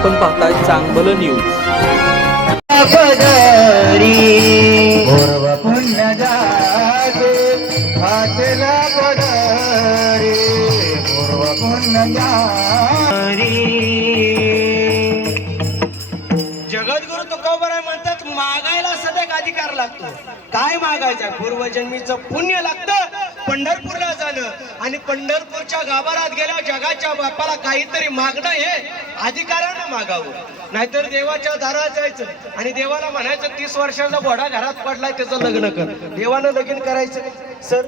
आपण पाहताय चांगलं न्यूज। जगद्गुरु तुकोबराय म्हणतात मागायला सदैव अधिकार लागतो। काय मागायचं? पूर्वजन्मीचं पुण्य लागतं पंढरपूरला जाणं आणि पंढरपूरच्या गाभारात गेल्या जगाच्या बापाला काहीतरी मागणं हे अधिकारानं मागावं। नाहीतर देवाच्या दारात जायचं आणि देवाला म्हणायचं 30 वर्षाचा घोडा घरात पडलाय त्याचं लग्न कर। देवानं लगीन करायचं सर?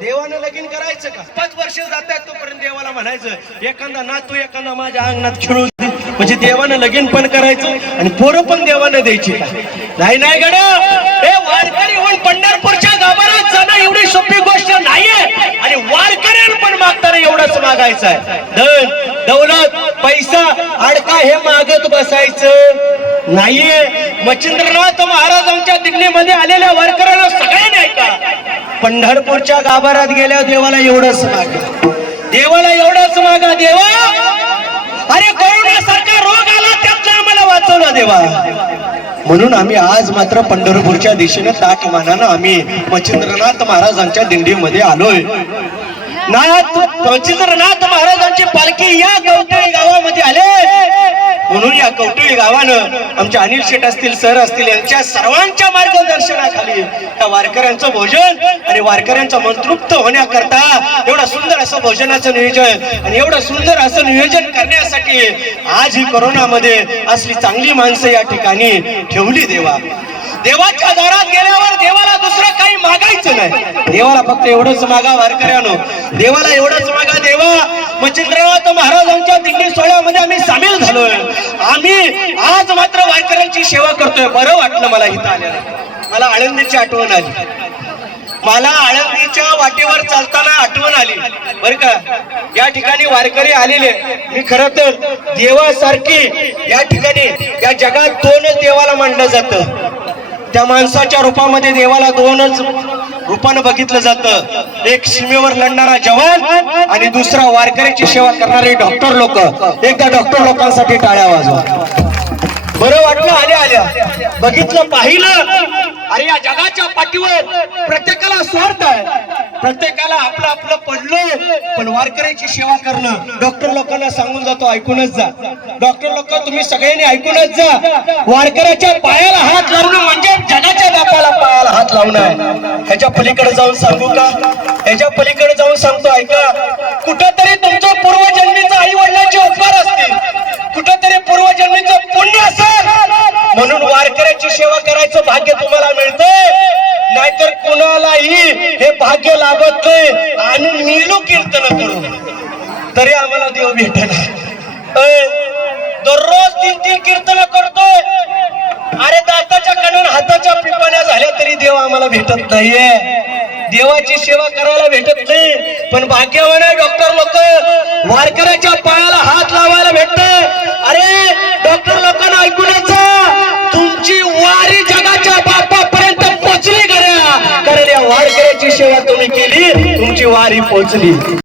देवानं लगीन करायचं का? 5 वर्ष जातात तोपर्यंत देवाला म्हणायचं एखादा नातू एखादा माझ्या अंगणात खेळू दे, म्हणजे देवानं लगीन पण करायचं आणि पोरं पण देवानं द्यायची का? नाही नाही गड, हे वारकरी होऊन पंढरपूरच्या गाभारात जाणं एवढी सोपी गोष्ट नाहीये आणि वारकऱ्यांना पण मागताना एवढंच मागायचं आहे। धन दौलत पैसा अडका हे मागत बसायचं नाहीये। मच्छिंद्रनाथ महाराजांच्या दिंडीमध्ये आलेल्या वारकऱ्यांना सगळ्यांनी ऐका, पंढरपूरच्या गाभारात गेल्या देवाला एवढंच मागा, देवाला एवढंच मागा। देवा अरे कोरोनासारखा रोग आला त्यातनं आम्हाला वाचवला देवा। म्हणून आम्ही आज मात्र पंढरपूरच्या दिशेने ताट मानानं आम्ही मच्छिंद्रनाथ महाराजांच्या दिंडीमध्ये आलोय। मच्छिंद्रनाथ महाराजांची पालखी या कवठळी गावामध्ये आले, म्हणून या कवठळी गावानं आमच्या अनिल शेठ असतील सर असतील यांच्या सर्वांच्या मार्गदर्शनाखाली त्या वारकऱ्यांचं भोजन आणि वारकऱ्यांचं मन तृप्त होण्याकरता एवढं सुंदर असं भोजनाचं नियोजन आणि एवढं सुंदर असं नियोजन करण्यासाठी आज ही कोरोनामध्ये असली चांगली माणसं या ठिकाणी ठेवली देवा। देवाच्या दारात गेल्यावर देवाला दुसरं काही मागायचं नाही, देवाला फक्त एवढंच मागा वारकऱ्यानो, देवाला एवढंच मागा। देवा मच्छिंद्रनाथ महाराजांच्या दिंडी सोहळ्यामध्ये आम्ही सामील झालोय, आम्ही आज मात्र वारकऱ्यांची सेवा करतोय। बरं वाटलं मला इथं आल्यानं, मला आळंदीची आठवण आली, मला आळंदीच्या वाटेवर चालताना आठवण आली बरं का। या ठिकाणी वारकरी आलेले, मी खरं तर देवासारखी या ठिकाणी या जगात 2च देवाला मानलं जातं, त्या माणसाच्या रूपामध्ये देवाला 2च रूपानं बघितलं जातं, एक सीमेवर लढणारा जवान आणि दुसरा वारकऱ्याची सेवा करणारे डॉक्टर लोक। एकदा डॉक्टर लोकांसाठी टाळ्या वाजवा। बरं वाटलं आल्या आल्या बघितलं पाहिलं, अरे या जगाच्या पाठीवर प्रत्येकाला स्वार्थ आहे, प्रत्येकाला आपलं आपलं पडलं, पण वारकऱ्याची सेवा करणं डॉक्टर लोकांना सांगून जातो ऐकूनच जा। डॉक्टर लोक तुम्ही सगळ्यांनी ऐकूनच जा, वारकऱ्याच्या पायाला हात लावणं म्हणजे जगाच्या बापाला पायाला हात लावणं आहे। ह्याच्या पलीकडे जाऊन सांगू का? ह्याच्या पलीकडे जाऊन सांगतो ऐका, कुठंतरी तुमचं पूर्वजन्मीचं आई वडिलांचे उपकार असतील, कुठंतरी पूर्वजन्मीचं पुण्य असेल म्हणून वारकऱ्याची सेवा करायचं भाग्य तुम्हाला मिळतंय, नाहीतर कुणालाही हे भाग्य लाभत नाही। आणि नीलू कीर्तन करू तरी आम्हाला देव भेटेना, दररोज 3-3 कीर्तन करतोय, अरे दाताच्या कडून हाताच्या पिपाण्या झाल्या तरी देव आम्हाला भेटत नाहीये, देवाची सेवा करायला भेटत नाही। पण भाग्यवान आहे डॉक्टर लोक, वारकऱ्याच्या पायाला हात लावायला भेटतंय। अरे डॉक्टर लोकांना ऐकूनच तुमची वारी जगाच्या बापापर्यंत पोहोचली, कारण या वारकऱ्याची सेवा तुम्ही केली, तुमची वारी पोहोचली।